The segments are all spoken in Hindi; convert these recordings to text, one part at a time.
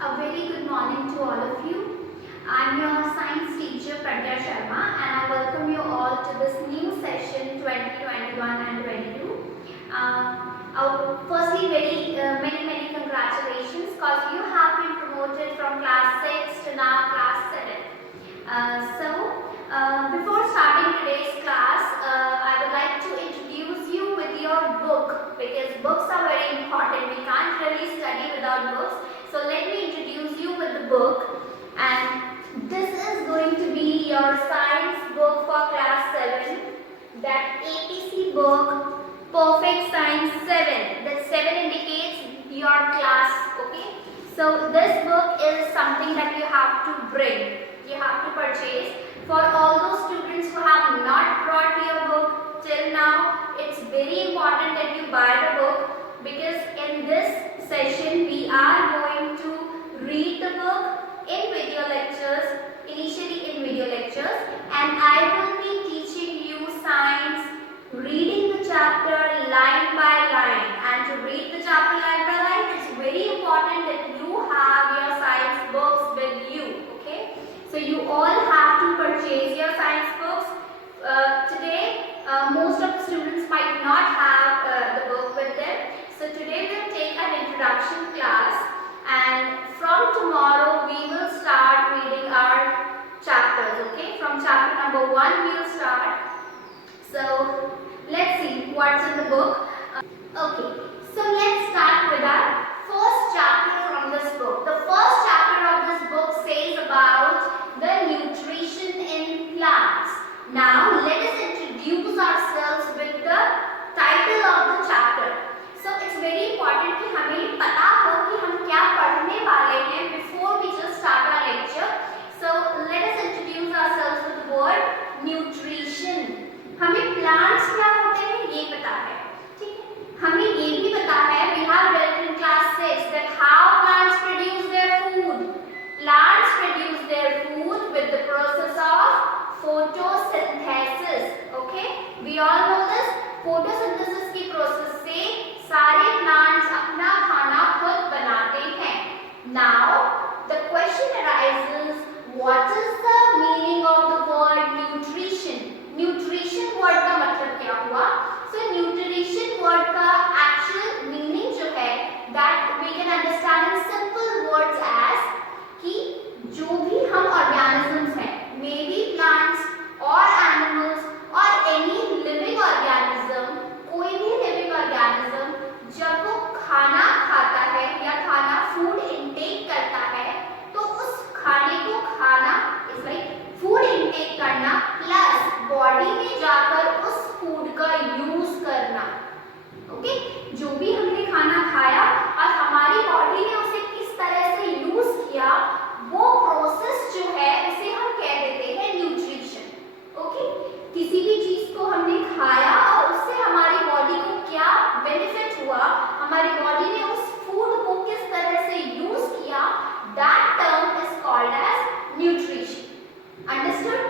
A very good morning to all of you. I'm your science teacher Pragya Sharma and I welcome you all to this new session 2021 and 22. Firstly, many congratulations because you have been promoted from class 6 to now class 7. Before starting today's class, I would like to introduce you with your book because books are very important. We can't really study without books. So let me introduce you with the book, and this is going to be your science book for class 7, that APC book, Perfect Science 7. That 7 indicates your class, okay? So this book is something that you have to bring, you have to purchase. For all those students who have not brought your book till now, it's very important that you buy the book, because in this session we are going to read the book in video lectures, initially in video lectures, and I will be teaching you science, reading the chapter line by line. And to read the chapter line by line, it's very important that you have your science books with you, okay? So you all have to purchase your science books. Today, most of the students might not have the book with them. So today we'll take an introduction class, and from tomorrow we will start reading our chapters, okay? From chapter number 1 we will start. So let's see what's in the book. Okay, so let's start with our first chapter from this book. The first chapter of this book says about the nutrition in plants. Now let us introduce ourselves with the title of the chapter. So it's very important कि हमें पता हो कि हम क्या पढ़ने वाले हैं before we just start our lecture. So let us introduce ourselves with the word nutrition. हमें plants क्या होते हैं ये पता है, ठीक है? हमें ये भी पता है, we have read in class 6 that how plants produce their food. Plants produce their food with the process of photosynthesis. Okay, we all know this. Photosynthesis की process से सारे plants अपना खाना खुद बनाते हैं. Now the question arises, what is the meaning of the word nutrition? Nutrition word का मतलब क्या हुआ? So nutrition word का actual meaning जो है, that we can understand in simple words as कि जो भी हम organisms हैं, maybe plants or animals or any living organism, कोई भी living organism जब वो खाना खाता है या खाना food intake करता है, तो उस खाने को खाना is like food intake करना plus body में जाकर उस food का use करना. ओके, जो भी हमने खाना खाया और हमारी बॉडी ने उसे किस तरह से यूज किया, वो प्रोसेस जो है उसे हम कह देते हैं न्यूट्रिशन. ओके, किसी भी चीज को हमने खाया और उससे हमारी बॉडी को क्या बेनिफिट हुआ, हमारी बॉडी ने उस फूड को किस तरह से यूज किया, that term is called as nutrition. Understood?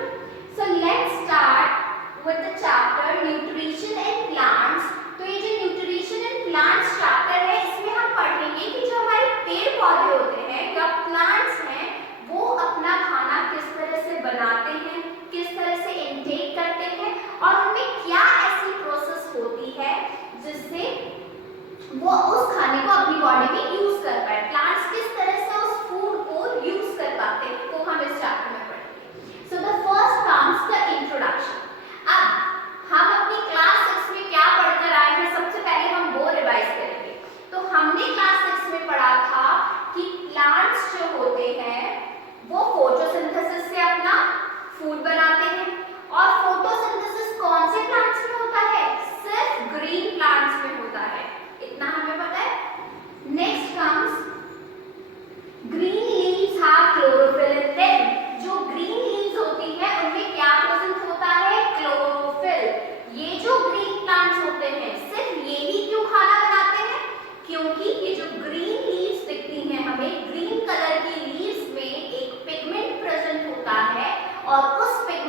So let's start with the chapter nutrition in plants. तो ये जो न्यूट्रिशन इन प्लांट्स चैप्टर है, इसमें हम पढ़ेंगे कि जो हमारे पेड़ पौधे होते हैं या प्लांट्स हैं, वो अपना खाना किस तरह से बनाते हैं, किस तरह से इनटेक करते हैं, और उनमें क्या ऐसी प्रोसेस होती है जिससे वो उस खाने को अपनी बॉडी में यूज कर पाए. प्लांट्स किस तरह से उस फूड को यूज कर पाते हैं, तो हम इस चैप्टर में पढ़ेंगे. So the first comes the introduction. अब हम अपनी क्लास 6 में क्या पढ़कर आए हैं, सबसे पहले हम वो रिवाइज करेंगे. तो हमने क्लास 6 में पढ़ा था कि प्लांट्स जो होते हैं वो फोटोसिंथेसिस से अपना फूड बनाते हैं. और फोटोसिंथेसिस कौन से प्लांट्स में होता है? सिर्फ ग्रीन प्लांट्स में होता है, इतना हमें पता है. Next comes green leaves have chlorophyll in them. जो ग्रीन लीव्स होती है उनमें क्या प्रेजेंट होता है? क्लोरोफिल. ये जो ग्रीन प्लांट्स होते हैं सिर्फ ये ही क्यों खाना बनाते हैं? क्योंकि ये जो ग्रीन लीव्स दिखती हैं हमें, ग्रीन कलर की लीव्स में एक पिगमेंट प्रेजेंट होता है और उस pigment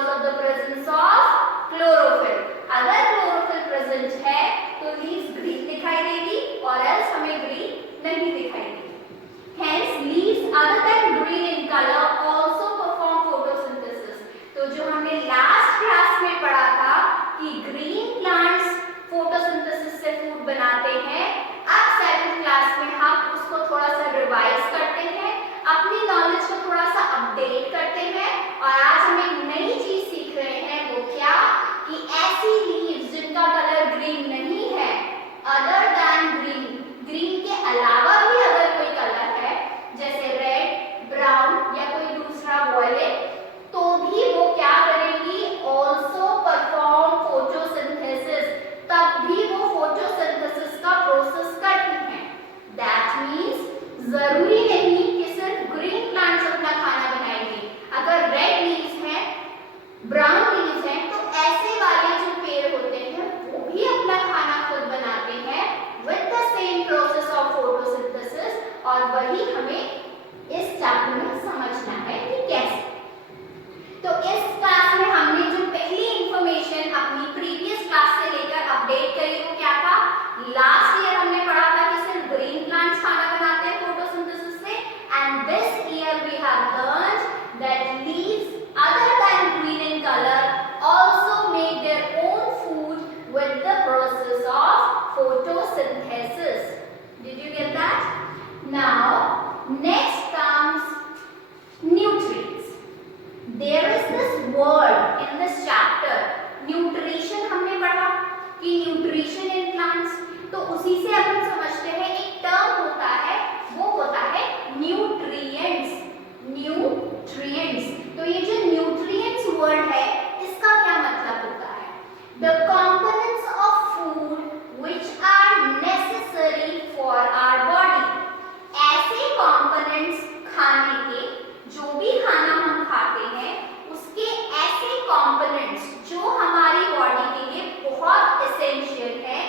because of the presence of chlorophyll. अगर क्लोरोफिल प्रेजेंट है तो लीव्स ग्रीन दिखाई देगी और एल्स हमें ग्रीन नहीं दिखाई देगी। Hence leaves other than green in color also perform photosynthesis। तो जो हमने लास्ट क्लास में पढ़ा था कि ग्रीन प्लांट्स फोटोसिंथेसिस से फूड बनाते हैं, अब 7th क्लास में हम उसको थोड़ा सा रिवाइज करते हैं, अपनी नॉलेज को थोड़ा सा अपडेट करते हैं और आज हम एक नई चीज सीख रहे हैं। वो क्या कि ऐसी लीव्स जिनका कलर ग्रीन नहीं है, अदर दैन ग्रीन, ग्रीन के अलावा भी अगर कोई कलर है जैसे रेड, ब्राउन या कोई दूसरा वॉयलेट, तो भी वो क्या करेंगी, ऑल्सो परफॉर्म फोटोसिंथेसिस, तब भी वो फोटोसिंथेसिस का प्रोसेस करती हैं। दैट मीन्स जरूरी नहीं कि सिर्फ ग्रीन प्लांट्स अपना खाना बनाएंगे। अगर रेड लीव्स हैं, ब्राउन लीव्स हैं, तो ऐसे वाले जो पेड़ होते हैं वो भी अपना खाना खुद बनाते हैं with the same process of photosynthesis, और वही हमें इस चैप्टर में समझना है कि कैसे। तो इस क्लास में हमने जो पहली इंफॉर्मेशन अपनी प्रीवियस क्लास से लेकर अपडेट करी वो क्या था, लास्ट ईयर हमने पढ़ा था कि सिर्फ ग्रीन प्लांट्स खाना बनाते हैं फोटोसिंथेसिस से, and this year we have learned that leaves other than green in color also make their own food with the process of photosynthesis. Did you get that? Now next comes nutrients. There is this word in this chapter, nutrition हमने पढ़ा कि nutrition in plants, तो उसी से अपन समझते हैं एक टर्म होता है, वो होता है nutrients। nutrients, तो ये जो nutrients वर्ड है इसका क्या मतलब होता है, the components of food which are necessary for our body। ऐसे components खाने के, जो भी खाना हम खाते हैं उसके ऐसे components जो हमारी बॉडी के लिए बहुत essential है,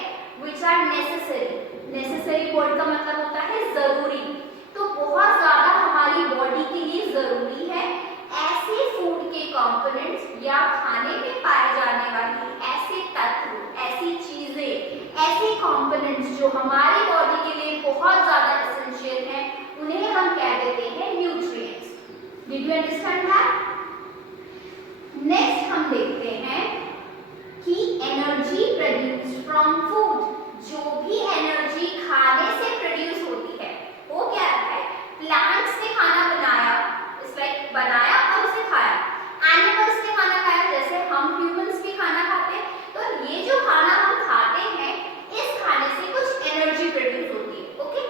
which are necessary। necessary word का मतलब होता है जरूरी, तो बहुत ज्यादा हमारी बॉडी के लिए जरूरी है ऐसे फूड के कंपोनेंट्स या खाने में पाए जाने वाली ऐसे तत्व, ऐसी चीजें, ऐसे कंपोनेंट्स जो हमारी बॉडी के लिए बहुत ज्यादा एसेंशियल हैं, उन्हें हम कह देते हैं nutrients. Did you understand that? Next हम देखते हैं कि एनर्जी प्रोड्यूस्ड फ्रॉम फूड, जो भी एनर्जी खाने से प्रोड्यूस होती है वो क्या है, प्लांट्स ने खाना बनाया, इट्स लाइक बनाया और उसे खाया, एनिमल्स ने खाना खाया, जैसे हम ह्यूमंस भी खाना खाते हैं, तो ये जो खाना हम खाते हैं इस खाने से कुछ एनर्जी प्रोड्यूस होती है, ओके।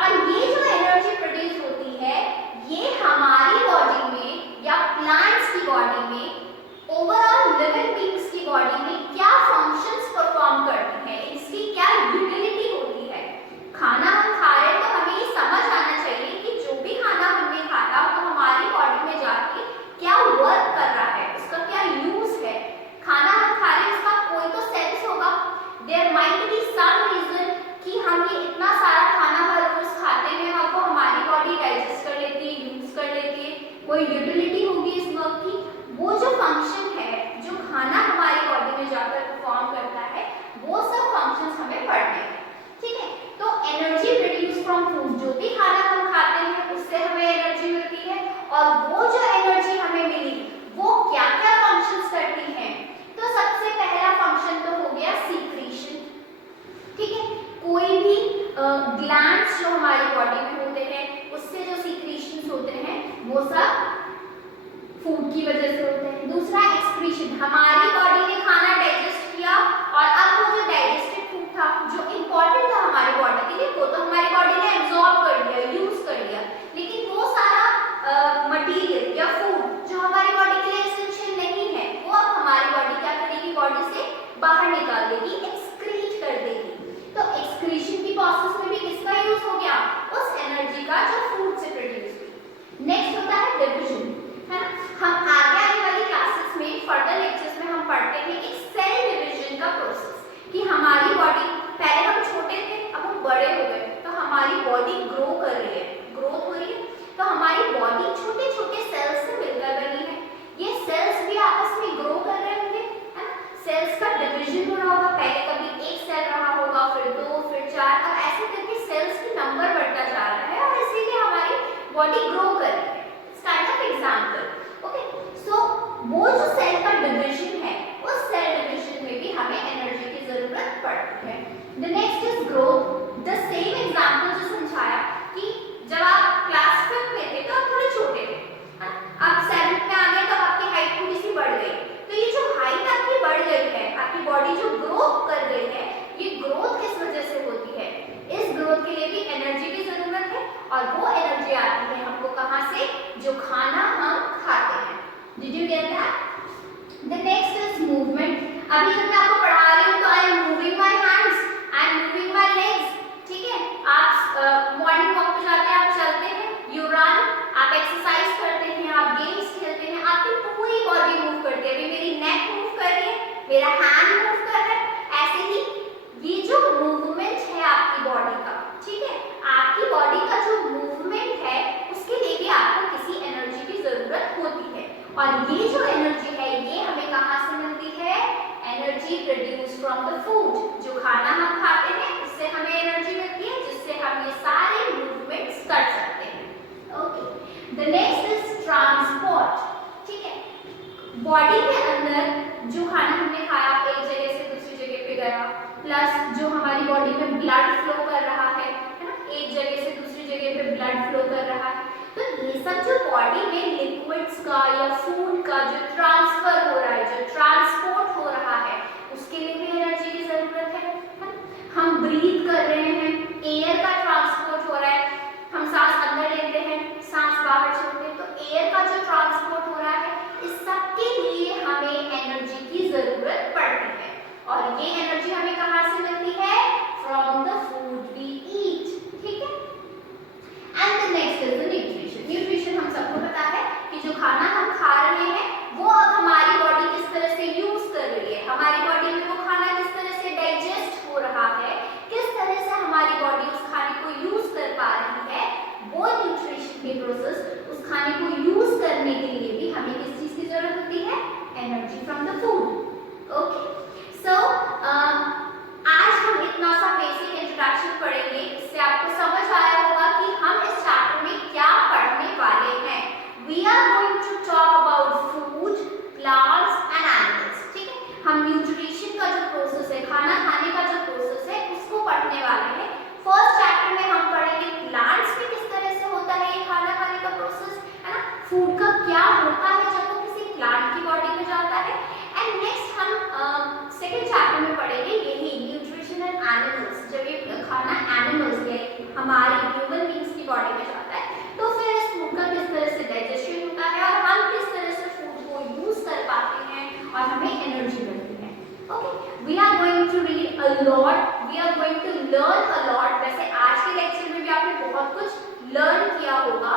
और ये जो एनर्जी प्रोड्यूस होती है ये हमारी बॉडी में या प्लांट्स की बॉडी में, ओवरऑल लिविंग बीइंग्स की बॉडी में क्या फंक्शंस परफॉर्म करती है, इसकी क्या यूटिलिटी होती है। खाना हम खा रहे हैं तो हमें ये समझ आना चाहिए कि जो भी खाना हमने खाया वो हमारी बॉडी में जाके क्या वर्क कर रहा है, उसका क्या यूज है। खाना हम खा रहे हैं उसका कोई तो सेंस होगा, there might be some reason कि हम ये इतना सारा खाना हर रोज खाते हैं और वो हमारी बॉडी डाइजेस्ट कर लेती है, यूज कर लेती है, कोई यूटिलिटी होगी इस वर्क की। वो जो फंक्शन है जो खाना हमारी बॉडी में जाकर परफॉर्म करता है वो सब फंक्शंस हमें पढ़ने हैं, ठीक है। तो एनर्जी प्रोड्यूस फ्रॉम फूड, जो भी खाना हम खाते हैं उससे हमें एनर्जी मिलती है, और वो जो एनर्जी हमें मिली वो क्या क्या फंक्शंस करती हैं। तो सबसे पहला फंक्शन तो हो गया सीक्रेशन, ठीक है। कोई भी ग्लैंड्स जो हमारी बॉडी में होते हैं उससे जो सीक्रेशंस होते हैं वो सब फूड की वजह से होते हैं। दूसरा एक्सक्रीशन, हमारी बॉडी ने खाना डाइजेस्ट किया और अब वो जो डाइजेस्टेड फूड था जो इम्पोर्टेंट था हमारी बॉडी के लिए वो तो हमारी बॉडी ने एब्जॉर्ब कर लिया, यूज कर लिया, लेकिन वो सारा मटेरियल या फूड जो हमारी बॉडी के लिए एसेंशियल नहीं है वो अब हमारी बॉडी क्या करेगी, बॉडी से बाहर निकाल देगी, एक्सक्रीट कर देगी। तो एक्सक्रीशन की प्रोसेस में भी किसका यूज हो गया, उस एनर्जी का जो फूड से प्रोड्यूस हुई। नेक्स्ट होता है डिविजन, है ना। हम आगे आने वाली क्लासेस में, फर्दर लेक्चर्स में हम पढ़ते हैं एक सेल बॉडी ग्रो कर रही है, it's kind of example. Okay, so वो जो सेल का डिवीजन है, उस सेल डिवीजन में भी हमें एनर्जी की जरूरत पड़ती है। The next is growth. The same example जो समझाया कि जब आप क्लास 5 में थे तो आप थोड़े छोटे थे, आप 7th में आ गए तो आपकी हाइट थोड़ी सी बढ़ गई। तो ये जो हाइट आपकी बढ़ गई है, आपकी बॉडी जो ग्रो कर गई है, ये ग्रोथ किस वजह से होती है? इस ग्रोथ के लिए भी एनर्जी की जरूरत है, और वो एनर्जी आती है हमको कहाँ से? जो खाना हम खाते हैं। Did you get that? The next is movement. अभी जब मैं आपको पढ़ा रही हूँ तो I am moving my hands, I am moving my legs, ठीक है। आप मॉर्निंग वॉक पे जाते हैं, आप चलते हैं, यू रन, आप एक्सरसाइज करते हैं, आप गेम्स खेलते हैं, आपकी पूरी बॉडी मूव करती है। अभी मेरी नेक मूव कर रही है, मेरा हैंड मूव कर रहा है, ऐसे ही ये जो मूवमेंट है आपकी बॉडी का, ठीक है, आपकी बॉडी का जो मूवमेंट है उसके लिए भी आपको किसी एनर्जी की जरूरत होती है। और ये जो एनर्जी है ये हमें कहाँ से मिलती है? Energy produce from the food. जो खाना हम खाते हैं उससे हमें एनर्जी मिलती है, जिससे हम ये सारे मूवमेंट्स कर सकते हैं। Okay, the next is transport, ठीक है। बॉडी के अंदर जो खाना हमने खाया एक जगह से दूसरी जगह पे गया, प्लस जो हमारी बॉडी में ब्लड फ्लो कर रहा है ना, एक जगह से दूसरी जगह पे ब्लड फ्लो कर रहा है, तो ये सब जो बॉडी में लिक्विड्स का या फूड का जो ट्रांसफर हो रहा है, जो ट्रांसपोर्ट हो रहा है, उसके लिए भी एनर्जी की जरूरत है। हम ब्रीथ कर रहे हैं, एयर का ट्रांसपोर्ट हो रहा है, हम सांस अंदर लेते हैं, सांस बाहर छोड़ते हैं, तो एयर का जो ट्रांसपोर्ट हो रहा है, इस सब के लिए हमें एनर्जी की जरूरत पड़ती है। और ये एनर्जी हमें कहाँ से मिलती है? From the food we eat, ठीक है। And the next is the nutrition. Nutrition हम सबको पता है कि जो खाना हम खा रहे हैं वो अब हमारी बॉडी किस तरह से यूज कर रही है, हमारी बॉडी में वो खाना किस तरह से डाइजेस्ट हो रहा है, किस तरह से हमारी बॉडी उस खाने को यूज कर पा रही है, वो न्यूट्रिशन के प्रोसेस, उस खाने को यूज करने के लिए भी हमें किस चीज की जरूरत होती है? Energy from the food. Okay, so आज हम इतना सा बेसिक इंट्रोडक्शन पढ़ेंगे, इससे आपको समझ आया होगा कि हम इस चैप्टर में क्या पढ़ने वाले हैं। We are going to talk about food, plants and animals, ठीक है। हम न्यूट्रिशन का जो प्रोसेस है, खाना खाने का जो प्रोसेस है, उसको पढ़ने वाले हैं। फर्स्ट चैप्टर में हम पढ़ेंगे प्लांट्स में किस तरह से होता है ये खाना खाने का प्रोसेस, है ना, फूड का क्या होता है जब वो किसी प्लांट की बॉडी में जाता है। एंड नेक्स्ट हम सेकेंड चैप्टर में पढ़ेंगे यही न्यूट्रिशन एंड एनिमल्स। जब ये खाना एनिमल्स या हमारी ह्यूमन बींग्स की बॉडी में जाता है तो फिर इस फूड का किस तरह से डाइजेशन होता है और हम किस तरह से फूड को यूज कर पाते हैं और हमें एनर्जी मिलती है। Okay, we are going to read a lot, we are going to learn a lot. वैसे आज के लेक्चर में भी आपने बहुत कुछ लर्न किया होगा।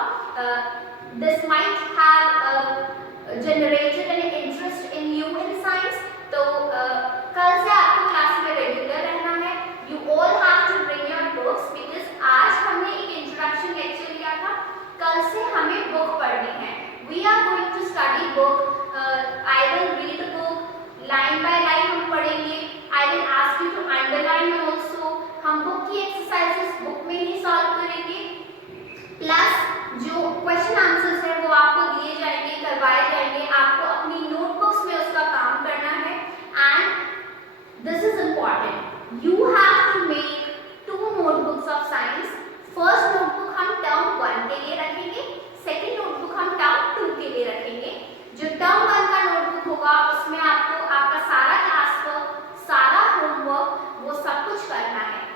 This might have generated an interest in you in science. तो कल से आपको क्लास में रेगुलर रहना है। You all have to bring your books, because आज हमने एक इंट्रोडक्शन लेक्चर लिया था, कल से हमें बुक पढ़नी है। We are going to study book, I will read the book, line by line हम पढ़ेंगे। I will ask you to underline also. हम बुक की एक्सरसाइजेस बुक में ही सॉल्व करेंगे, प्लस जो क्वेश्चन आंसर्स है वो आपको दिए जाएंगे, करवाए जाएंगे, आपको अपनी नोटबुक्स में उसका काम करना है। And this is important, you have to make 2 notebooks of science. First notebook हम टर्म 1 के लिए रखेंगे, सेकेंड नोटबुक हम टर्म 2 के लिए रखेंगे। जो टर्म 1 का नोटबुक होगा उसमें आपको आपका सारा क्लास वर्क, सारा होमवर्क, वो सब कुछ करना है।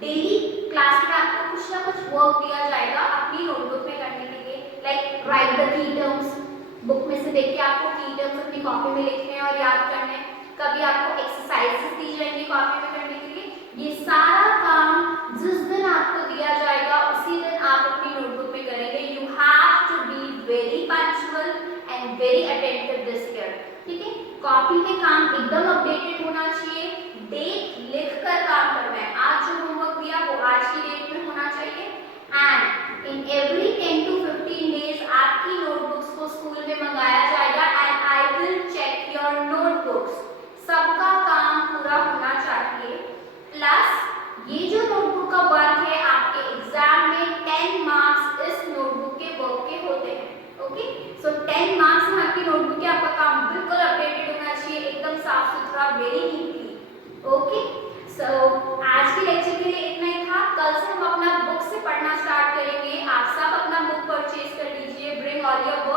डेली क्लास में आपको कुछ ना कुछ वर्क दिया जाएगा अपनी नोटबुक में करने के लिए, like right the key terms. Book में से देख के आपको की टर्म्स अपनी कॉपी में लिखने हैं और याद करने हैं। कभी आपको एक्सरसाइजेस दी जाएंगी कॉपी में करने के लिए। ये सारा काम जिस दिन आपको दिया जाएगा उसी दिन आप अपनी नोटबुक में करेंगे। You have to be very punctual and very attentive this year, ठीक है। कॉपी में काम एकदम अपडेटेड होना चाहिए, डेट लिख कर काम करना है। आज जो होमवर्क दिया वो आज की डेट में होना चाहिए। And in every 10 to 15 days आपकी नोटबुक्स को स्कूल में मंगाया जाएगा and I will check your notebooks. सबका काम पूरा होना चाहिए। प्लस ये जो नोटबुक का वर्क है आपके एग्जाम में 10 मार्क्स इस नोटबुक के all your